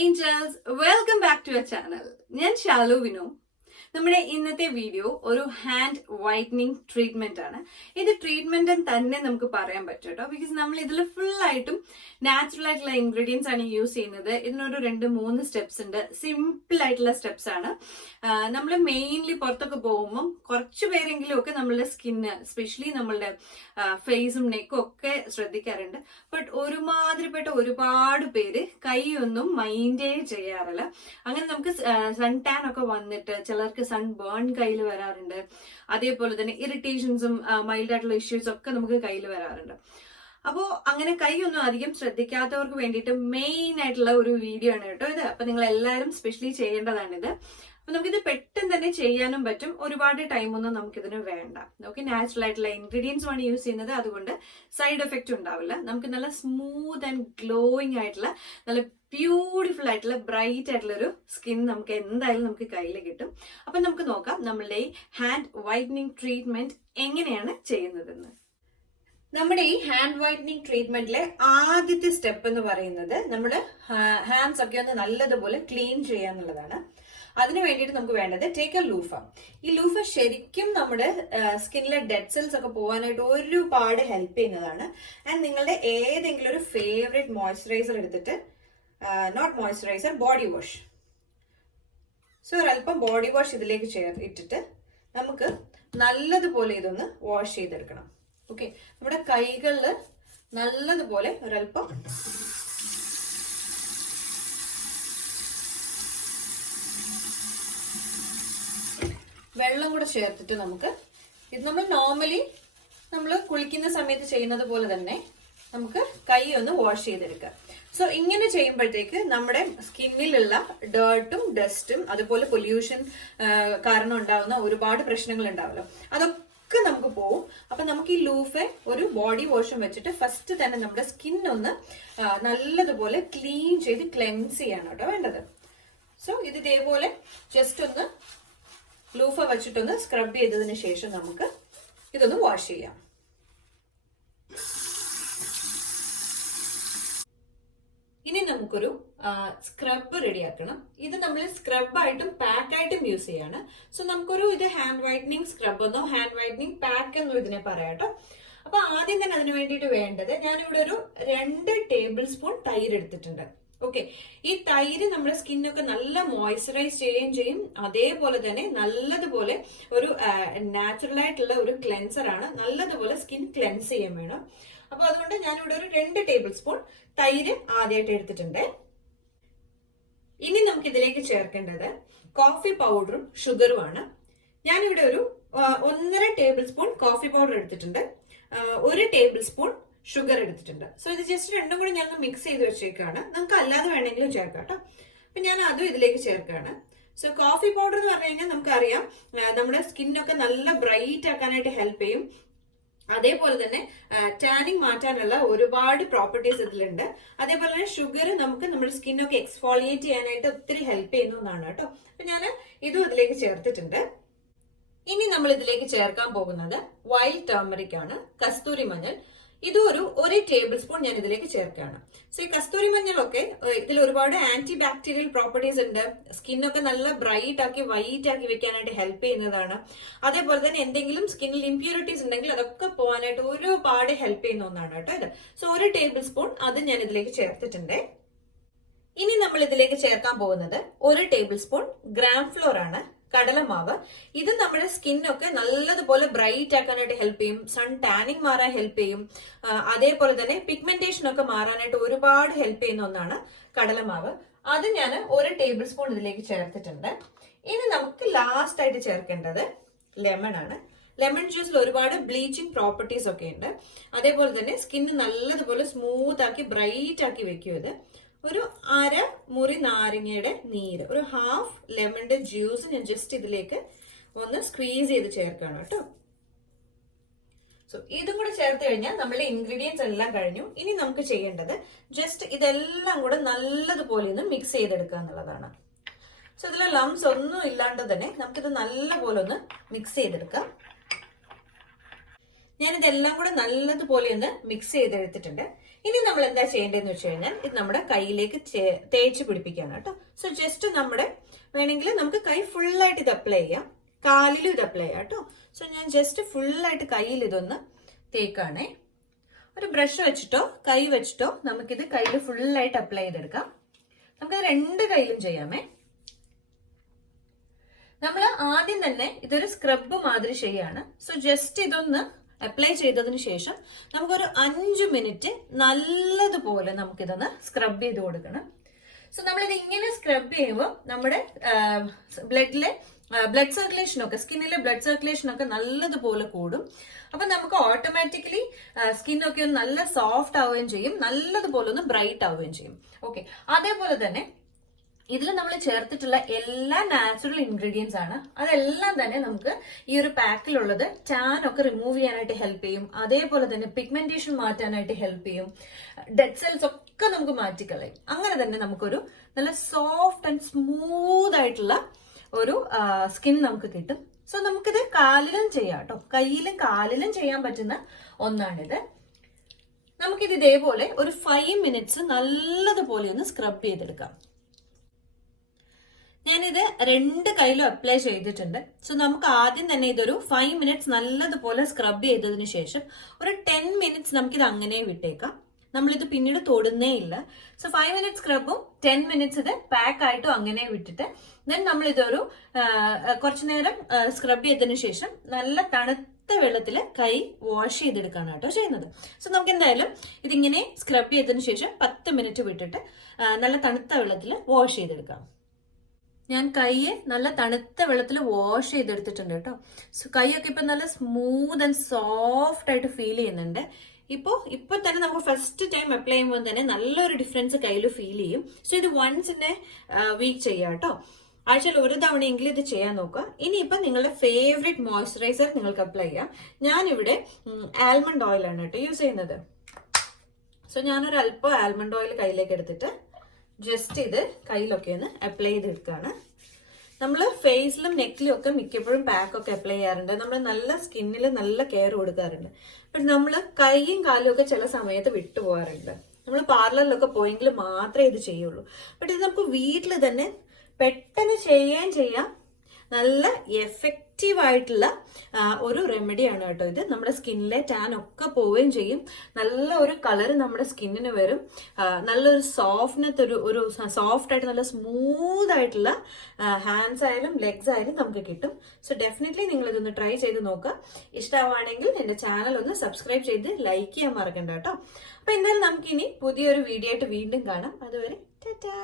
angels, welcome back to our channel. ഞാൻ Shalu Vinu. നമ്മുടെ ഇന്നത്തെ വീഡിയോ ഒരു ഹാൻഡ് വൈറ്റനിങ് ട്രീറ്റ്മെന്റ് ആണ്. ഇത് ട്രീറ്റ്മെന്റ് തന്നെ നമുക്ക് പറയാൻ പറ്റും കേട്ടോ. ബിക്കോസ് നമ്മൾ ഇതിൽ ഫുൾ ആയിട്ടും നാച്ചുറൽ ആയിട്ടുള്ള ഇൻഗ്രീഡിയൻസ് ആണ് യൂസ് ചെയ്യുന്നത്. ഇതിനൊരു 2-3 സ്റ്റെപ്സ് ഉണ്ട്. സിമ്പിൾ ആയിട്ടുള്ള സ്റ്റെപ്സ് ആണ്. നമ്മൾ മെയിൻലി പുറത്തൊക്കെ പോകുമ്പോൾ കുറച്ചു പേരെങ്കിലും ഒക്കെ നമ്മളുടെ സ്കിന്ന്, എസ്പെഷ്യലി നമ്മളുടെ ഫേസും നെക്കും ഒക്കെ ശ്രദ്ധിക്കാറുണ്ട്. ബട്ട് ഒരുമാതിരിപ്പെട്ട ഒരുപാട് പേര് കൈയൊന്നും മൈൻഡേ ചെയ്യാറില്ല. അങ്ങനെ നമുക്ക് സൺ ടാൻ ഒക്കെ വന്നിട്ട് ചിലർക്ക് സൺ ബേൺ കയ്യിൽ വരാറുണ്ട്. അതേപോലെ തന്നെ ഇറിറ്റേഷൻസും മൈൽഡ് ആയിട്ടുള്ള ഇഷ്യൂസും ഒക്കെ നമുക്ക് കയ്യിൽ വരാറുണ്ട്. അപ്പോ അങ്ങനെ കൈയൊന്നും അധികം ശ്രദ്ധിക്കാത്തവർക്ക് വേണ്ടിയിട്ട് മെയിൻ ആയിട്ടുള്ള ഒരു വീഡിയോ ആണ് കേട്ടോ ഇത്. അപ്പൊ നിങ്ങൾ എല്ലാവരും സ്പെഷ്യലി ചെയ്യേണ്ടതാണിത്. അപ്പൊ നമുക്കിത് പെട്ടെന്ന് തന്നെ ചെയ്യാനും പറ്റും. ഒരുപാട് ടൈമൊന്നും നമുക്കിതിന് വേണ്ട. ഓക്കെ, നാച്ചുറൽ ആയിട്ടുള്ള ഇൻഗ്രീഡിയൻസ് ആണ് യൂസ് ചെയ്യുന്നത്. അതുകൊണ്ട് സൈഡ് എഫക്റ്റ് ഉണ്ടാവില്ല. നമുക്ക് നല്ല സ്മൂത്ത് ആൻഡ് ഗ്ലോയിങ് ആയിട്ടുള്ള നല്ല ബ്യൂട്ടിഫുൾ ആയിട്ടുള്ള ബ്രൈറ്റ് ആയിട്ടുള്ള ഒരു സ്കിൻ നമുക്ക് എന്തായാലും നമുക്ക് കയ്യിൽ കിട്ടും. അപ്പൊ നമുക്ക് നോക്കാം നമ്മളുടെ ഈ ഹാൻഡ് വൈറ്റനിങ് ട്രീറ്റ്മെന്റ് എങ്ങനെയാണ് ചെയ്യുന്നതെന്ന്. നമ്മുടെ ഈ ഹാൻഡ് വൈറ്റനിങ് ട്രീറ്റ്മെന്റിലെ ആദ്യത്തെ സ്റ്റെപ്പ് എന്ന് പറയുന്നത് നമ്മുടെ ഹാൻഡ്സ് ഒക്കെ ഒന്ന് നല്ലതുപോലെ ക്ലീൻ ചെയ്യാന്നുള്ളതാണ്. അതിന് വേണ്ടിയിട്ട് നമുക്ക് വേണ്ടത് ടേക്ക് എ ലൂഫ. ഈ ലൂഫ ശരിക്കും നമ്മുടെ സ്കിന്നിലെ ഡെഡ് സെൽസ് ഒക്കെ പോകാനായിട്ട് ഒരുപാട് ഹെൽപ്പ് ചെയ്യുന്നതാണ്. ആൻഡ് നിങ്ങളുടെ ഏതെങ്കിലും ഒരു ഫേവറേറ്റ് മോയ്സ്ചറൈസർ എടുത്തിട്ട്, not moisturiser, body wash. So ഒരല്പം ബോഡി വാഷ് ഇതിലേക്ക് ഇട്ടിട്ട് നമുക്ക് നല്ലതുപോലെ ഇതൊന്ന് വാഷ് ചെയ്തെടുക്കണം. ഓക്കെ, നമ്മുടെ കൈകളിൽ നല്ലതുപോലെ ഒരല്പം വെള്ളം കൂടെ ചേർത്തിട്ട് നമുക്ക് ഇത് നമ്മൾ നോർമലി നമ്മൾ കുളിക്കുന്ന സമയത്ത് ചെയ്യുന്നത് പോലെ തന്നെ നമുക്ക് കൈ ഒന്ന് വാഷ് ചെയ്തെടുക്കാം. സോ ഇങ്ങനെ ചെയ്യുമ്പോഴത്തേക്ക് നമ്മുടെ സ്കിന്നിലുള്ള ഡേർട്ടും ഡസ്റ്റും അതുപോലെ പൊല്യൂഷൻ കാരണം ഉണ്ടാവുന്ന ഒരുപാട് പ്രശ്നങ്ങൾ ഉണ്ടാവല്ലോ, അതൊക്കെ നമുക്ക് പോവും. അപ്പൊ നമുക്ക് ഈ ലൂഫെ ഒരു ബോഡി വാഷും വെച്ചിട്ട് ഫസ്റ്റ് തന്നെ നമ്മുടെ സ്കിന്നൊന്ന് നല്ലതുപോലെ ക്ലീൻ ചെയ്ത് ക്ലെൻസ് ചെയ്യാണ് കേട്ടോ വേണ്ടത്. സോ ഇത് ഇതേപോലെ ജസ്റ്റ് ഒന്ന് ലൂഫ വെച്ചിട്ടൊന്ന് സ്ക്രബ് ചെയ്തതിന് ശേഷം നമുക്ക് ഇതൊന്ന് വാഷ് ചെയ്യാം. ഇനി നമുക്കൊരു സ്ക്രബ് റെഡിയാക്കണം. ഇത് നമ്മൾ സ്ക്രബായിട്ടും പാക്കായിട്ടും യൂസ് ചെയ്യാണ്. സോ നമുക്കൊരു ഇത് ഹാൻഡ് വൈറ്റനിങ് സ്ക്രബ് എന്നോ ഹാൻഡ് വൈറ്റനിങ് പാക്ക് എന്നോ ഇതിനെ പറയാട്ടോ. അപ്പൊ ആദ്യം തന്നെ അതിന് വേണ്ടിയിട്ട് വേണ്ടത്, ഞാനിവിടെ ഒരു 2 ടേബിൾ സ്പൂൺ തൈര് എടുത്തിട്ടുണ്ട്. ഓക്കെ, ഈ തൈര് നമ്മുടെ സ്കിന്നൊക്കെ നല്ല മോയ്സ്ചറൈസ് ചെയ്യുകയും ചെയ്യും. അതേപോലെ തന്നെ നല്ലതുപോലെ ഒരു നാച്ചുറൽ ആയിട്ടുള്ള ഒരു ക്ലെൻസർ ആണ്. നല്ലതുപോലെ സ്കിൻ ക്ലെൻസ് ചെയ്യാൻ വേണം. അപ്പൊ അതുകൊണ്ട് ഞാനിവിടെ ഒരു 2 ടേബിൾ സ്പൂൺ തൈര് ആദ്യമായിട്ട് എടുത്തിട്ടുണ്ട്. ഇനി നമുക്ക് ഇതിലേക്ക് ചേർക്കേണ്ടത് കോഫി പൗഡറും ഷുഗറും ആണ്. ഞാനിവിടെ ഒരു 1.5 ടേബിൾ സ്പൂൺ കോഫി പൗഡർ എടുത്തിട്ടുണ്ട്, 1 ടേബിൾ സ്പൂൺ ഷുഗർ എടുത്തിട്ടുണ്ട്. സോ ഇത് ജസ്റ്റ് രണ്ടും കൂടി ഞാൻ മിക്സ് ചെയ്ത് വെച്ചേക്കാണ്. നമുക്ക് അല്ലാതെ വേണമെങ്കിലും ചേർക്കാം കേട്ടോ. അപ്പൊ ഞാൻ അതും ഇതിലേക്ക് ചേർക്കാണ്. സോ കോഫി പൗഡർ എന്ന് പറഞ്ഞു കഴിഞ്ഞാൽ നമുക്കറിയാം നമ്മുടെ സ്കിന്നൊക്കെ നല്ല ബ്രൈറ്റ് ആക്കാനായിട്ട് ഹെൽപ്പ് ചെയ്യും. അതേപോലെ തന്നെ ടാനിങ് മാറ്റാനുള്ള ഒരുപാട് പ്രോപ്പർട്ടീസ് ഇതിലുണ്ട്. അതേപോലെ തന്നെ ഷുഗർ നമുക്ക് നമ്മുടെ സ്കിന്നൊക്കെ എക്സ്ഫോളിയേറ്റ് ചെയ്യാനായിട്ട് ഒത്തിരി ഹെൽപ്പ് ചെയ്യുന്നതാണ് കേട്ടോ. അപ്പൊ ഞാൻ ഇതും ഇതിലേക്ക് ചേർത്തിട്ടുണ്ട്. ഇനി നമ്മൾ ഇതിലേക്ക് ചേർക്കാൻ പോകുന്നത് വൈൽഡ് ടേമറിക് ആണ്, കസ്തൂരി മഞ്ഞൾ. ഇതും ഒരു 1 ടേബിൾ സ്പൂൺ ഞാൻ ഇതിലേക്ക് ചേർക്കുകയാണ്. സോ ഈ കസ്തൂരി മഞ്ഞളൊക്കെ ഇതിൽ ഒരുപാട് ആന്റി ബാക്ടീരിയൽ പ്രോപ്പർട്ടീസ് ഉണ്ട്. സ്കിന്നൊക്കെ നല്ല ബ്രൈറ്റ് ആക്കി വൈറ്റ് ആക്കി വെക്കാനായിട്ട് ഹെൽപ്പ് ചെയ്യുന്നതാണ്. അതേപോലെ തന്നെ എന്തെങ്കിലും സ്കിന്നിൽ ഇംപ്യൂരിറ്റീസ് ഉണ്ടെങ്കിൽ അതൊക്കെ പോകാനായിട്ട് ഒരുപാട് ഹെൽപ്പ് ചെയ്യുന്ന ഒന്നാണ് കേട്ടോ ഇത്. സോ 1 ടേബിൾ സ്പൂൺ അത് ഞാൻ ഇതിലേക്ക് ചേർത്തിട്ടുണ്ട്. ഇനി നമ്മൾ ഇതിലേക്ക് ചേർക്കാൻ പോകുന്നത് 1 ടേബിൾ സ്പൂൺ ഗ്രാം ഫ്ലോർ ആണ്, കടലമാവ്. ഇത് നമ്മുടെ സ്കിന്നൊക്കെ നല്ലതുപോലെ ബ്രൈറ്റ് ആക്കാനായിട്ട് ഹെൽപ്പ് ചെയ്യും. സൺ ടാനിങ് മാറാൻ ഹെൽപ്പ് ചെയ്യും. അതേപോലെ തന്നെ പിഗ്മെന്റേഷൻ ഒക്കെ മാറാനായിട്ട് ഒരുപാട് ഹെൽപ്പ് ചെയ്യുന്ന ഒന്നാണ് കടലമാവ്. അത് ഞാൻ 1 ടേബിൾ സ്പൂൺ ഇതിലേക്ക് ചേർത്തിട്ടുണ്ട്. ഇനി നമുക്ക് ലാസ്റ്റ് ആയിട്ട് ചേർക്കേണ്ടത് ലെമൺ ആണ്. ലെമൺ ജ്യൂസിൽ ഒരുപാട് ബ്ലീച്ചിങ് പ്രോപ്പർട്ടീസ് ഒക്കെ ഉണ്ട്. അതേപോലെ തന്നെ സ്കിന്ന് നല്ലതുപോലെ സ്മൂത്ത് ആക്കി ബ്രൈറ്റ് ആക്കി വെക്കും. ഇത് ഒരു 1/2 മുറി നാരങ്ങയുടെ നീര്, ഒരു 1/2 ലെമണിന്റെ ജ്യൂസ് ഞാൻ ജസ്റ്റ് ഇതിലേക്ക് ഒന്ന് സ്ക്വീസ് ചെയ്ത് ചേർക്കാണ് കേട്ടോ. സോ ഇതും കൂടെ ചേർത്ത് കഴിഞ്ഞാൽ നമ്മുടെ ഇൻഗ്രീഡിയൻസ് എല്ലാം കഴിഞ്ഞു. ഇനി നമുക്ക് ചെയ്യേണ്ടത് ജസ്റ്റ് ഇതെല്ലാം കൂടെ നല്ലതുപോലെ ഒന്ന് മിക്സ് ചെയ്തെടുക്കുക എന്നുള്ളതാണ്. സോ ഇതിലെ ലംസ് ഒന്നും ഇല്ലാണ്ട് തന്നെ നമുക്കിത് നല്ലപോലെ ഒന്ന് മിക്സ് ചെയ്തെടുക്കാം. ഞാനിതെല്ലാം കൂടെ നല്ലതുപോലെ ഒന്ന് മിക്സ് ചെയ്തെടുത്തിട്ടുണ്ട്. ഇനി നമ്മൾ എന്താ ചെയ്യേണ്ടതെന്ന് വെച്ച് കഴിഞ്ഞാൽ ഇത് നമ്മുടെ കയ്യിലേക്ക് തേച്ച് പിടിപ്പിക്കാണ് കേട്ടോ. സോ ജസ്റ്റ് നമ്മുടെ വേണമെങ്കിൽ നമുക്ക് കൈ ഫുള്ളായിട്ട് ഇത് അപ്ലൈ ചെയ്യാം, കാലിലും ഇത് അപ്ലൈ ചെയ്യാം കേട്ടോ. സോ ഞാൻ ജസ്റ്റ് ഫുള്ളായിട്ട് കയ്യിൽ ഇതൊന്ന് തേക്കാണേ. ഒരു ബ്രഷ് വെച്ചിട്ടോ കൈ വെച്ചിട്ടോ നമുക്കിത് കയ്യിൽ ഫുള്ളായിട്ട് അപ്ലൈ ചെയ്തെടുക്കാം. നമുക്കത് രണ്ട് കയ്യിലും ചെയ്യാമേ. നമ്മൾ ആദ്യം തന്നെ ഇതൊരു സ്ക്രബ് മാതിരി ചെയ്യാണ്. സോ ജസ്റ്റ് ഇതൊന്ന് അപ്ലൈ ചെയ്തതിന് ശേഷം നമുക്കൊരു 5 മിനിറ്റ് നല്ലതുപോലെ നമുക്കിതൊന്ന് സ്ക്രബ് ചെയ്ത് കൊടുക്കണം. സോ നമ്മളിത് ഇങ്ങനെ സ്ക്രബ് ചെയ്യുമ്പോൾ നമ്മുടെ ബ്ലഡ് സർക്കുലേഷനൊക്കെ സ്കിന്നിലെ ബ്ലഡ് സർക്കുലേഷനൊക്കെ നല്ലതുപോലെ കൂടും. അപ്പൊ നമുക്ക് ഓട്ടോമാറ്റിക്കലി സ്കിന്നൊക്കെ ഒന്ന് നല്ല സോഫ്റ്റ് ആവുകയും ചെയ്യും, നല്ലതുപോലെ ഒന്ന് ബ്രൈറ്റ് ആവുകയും ചെയ്യും. ഓക്കെ, അതേപോലെ തന്നെ ഇതിൽ നമ്മൾ ചേർത്തിട്ടുള്ള എല്ലാ നാച്ചുറൽ ഇൻഗ്രീഡിയൻസ് ആണ്. അതെല്ലാം തന്നെ നമുക്ക് ഈ ഒരു പാക്കിലുള്ളത് ടാൻ ഒക്കെ റിമൂവ് ചെയ്യാനായിട്ട് ഹെൽപ്പ് ചെയ്യും. അതേപോലെ തന്നെ പിഗ്മെന്റേഷൻ മാറ്റാനായിട്ട് ഹെൽപ്പ് ചെയ്യും. ഡെഡ് സെൽസ് ഒക്കെ നമുക്ക് മാറ്റിക്കളയും. അങ്ങനെ തന്നെ നമുക്കൊരു നല്ല സോഫ്റ്റ് ആൻഡ് സ്മൂത്ത് ആയിട്ടുള്ള ഒരു സ്കിൻ നമുക്ക് കിട്ടും. സോ നമുക്കിത് കാലിലും ചെയ്യാം കേട്ടോ, കയ്യിലും കാലിലും ചെയ്യാൻ പറ്റുന്ന ഒന്നാണിത്. നമുക്കിത് ഇതേപോലെ ഒരു 5 മിനിറ്റ്സ് നല്ലതുപോലെ ഒന്ന് സ്ക്രബ് ചെയ്തെടുക്കാം. ഞാനിത് 2 കയ്യിലും അപ്ലൈ ചെയ്തിട്ടുണ്ട്. സോ നമുക്ക് ആദ്യം തന്നെ ഇതൊരു 5 മിനിറ്റ്സ് നല്ലതുപോലെ സ്ക്രബ് ചെയ്തതിന് ശേഷം ഒരു 10 മിനിറ്റ്സ് നമുക്കിത് അങ്ങനെ വിട്ടേക്കാം. നമ്മളിത് പിന്നീട് തൊടുന്നേ ഇല്ല. സോ 5 മിനിറ്റ്സ് സ്ക്രബും 10 മിനിറ്റ്സ് ഇത് പാക്ക് ആയിട്ടും അങ്ങനെ വിട്ടിട്ട് ദെൻ നമ്മളിതൊരു കുറച്ചു നേരം സ്ക്രബ് ചെയ്തതിന് ശേഷം നല്ല തണുത്ത വെള്ളത്തിൽ കൈ വാഷ് ചെയ്തെടുക്കാണ് കേട്ടോ ചെയ്യുന്നത്. സോ നമുക്ക് എന്തായാലും ഇതിങ്ങനെ സ്ക്രബ് ചെയ്തതിന് ശേഷം 10 മിനിറ്റ് വിട്ടിട്ട് നല്ല തണുത്ത വെള്ളത്തിൽ വാഷ് ചെയ്തെടുക്കാം. ഞാൻ കൈയെ നല്ല തണുത്ത വെള്ളത്തിൽ വാഷ് ചെയ്തെടുത്തിട്ടുണ്ട് കേട്ടോ. സോ കൈയൊക്കെ ഇപ്പൊ നല്ല സ്മൂത്ത് ആൻഡ് സോഫ്റ്റ് ആയിട്ട് ഫീൽ ചെയ്യുന്നുണ്ട്. ഇപ്പൊ തന്നെ നമുക്ക് ഫസ്റ്റ് ടൈം അപ്ലൈ ചെയ്യുമ്പോൾ തന്നെ നല്ലൊരു ഡിഫറൻസ് കയ്യിൽ ഫീൽ ചെയ്യും. സോ ഇത് വൺസ് ഇൻ എ വീക്ക് ചെയ്യാം കേട്ടോ. ആഴ്ചയിൽ ഒരു തവണയെങ്കിലും ഇത് ചെയ്യാൻ നോക്കുക. ഇനിയിപ്പൊ നിങ്ങളുടെ ഫേവറേറ്റ് മോയ്സ്ചറൈസർ നിങ്ങൾക്ക് അപ്ലൈ ചെയ്യാം. ഞാനിവിടെ ആൽമണ്ട് ഓയിൽ ആണ് കേട്ടോ യൂസ് ചെയ്യുന്നത്. സോ ഞാനൊരു അല്പം ആൽമണ്ട് ഓയിൽ കയ്യിലേക്ക് എടുത്തിട്ട് ജസ്റ്റ് ഇത് കയ്യിലൊക്കെ ഒന്ന് അപ്ലൈ ചെയ്തെടുക്കുകയാണ്. നമ്മൾ ഫേസിലും നെക്കിലും ഒക്കെ മിക്കപ്പോഴും പാക്കൊക്കെ അപ്ലൈ ചെയ്യാറുണ്ട്. നമ്മൾ നല്ല സ്കിന്നിൽ നല്ല കെയർ കൊടുക്കാറുണ്ട്. ബട്ട് നമ്മൾ കൈയും കാലും ഒക്കെ ചില സമയത്ത് വിട്ടുപോകാറുണ്ട്. നമ്മൾ പാർലറിലൊക്കെ പോയെങ്കിൽ മാത്രമേ ഇത് ചെയ്യുള്ളൂ. ബട്ട് ഇത് നമുക്ക് വീട്ടിൽ തന്നെ പെട്ടെന്ന് ചെയ്യുകയും ചെയ്യാം. നല്ല എഫക്റ്റീവ് ആയിട്ടുള്ള ഒരു റെമഡിയാണ് കേട്ടോ ഇത്. നമ്മുടെ സ്കിന്നിലെ ടാൻ ഒക്കെ പോവുകയും ചെയ്യും. നല്ല ഒരു കളർ നമ്മുടെ സ്കിന്നിന് വരും. നല്ലൊരു സോഫ്റ്റ്നെസ് ഒരു സോഫ്റ്റ് ആയിട്ട് നല്ല സ്മൂത്ത് ആയിട്ടുള്ള ഹാൻഡ്സ് ആയാലും ലെഗ്സ് ആയാലും നമുക്ക് കിട്ടും. സോ ഡെഫിനറ്റ്ലി നിങ്ങൾ ഇതൊന്ന് ട്രൈ ചെയ്ത് നോക്കുക. ഇഷ്ടമാണെങ്കിൽ എന്റെ ചാനൽ ഒന്ന് സബ്സ്ക്രൈബ് ചെയ്ത് ലൈക്ക് ചെയ്യാൻ മറക്കണ്ട കേട്ടോ. അപ്പൊ എന്തായാലും നമുക്കിനി പുതിയൊരു വീഡിയോ ആയിട്ട് വീണ്ടും കാണാം. അതുവരെ ടാറ്റാ.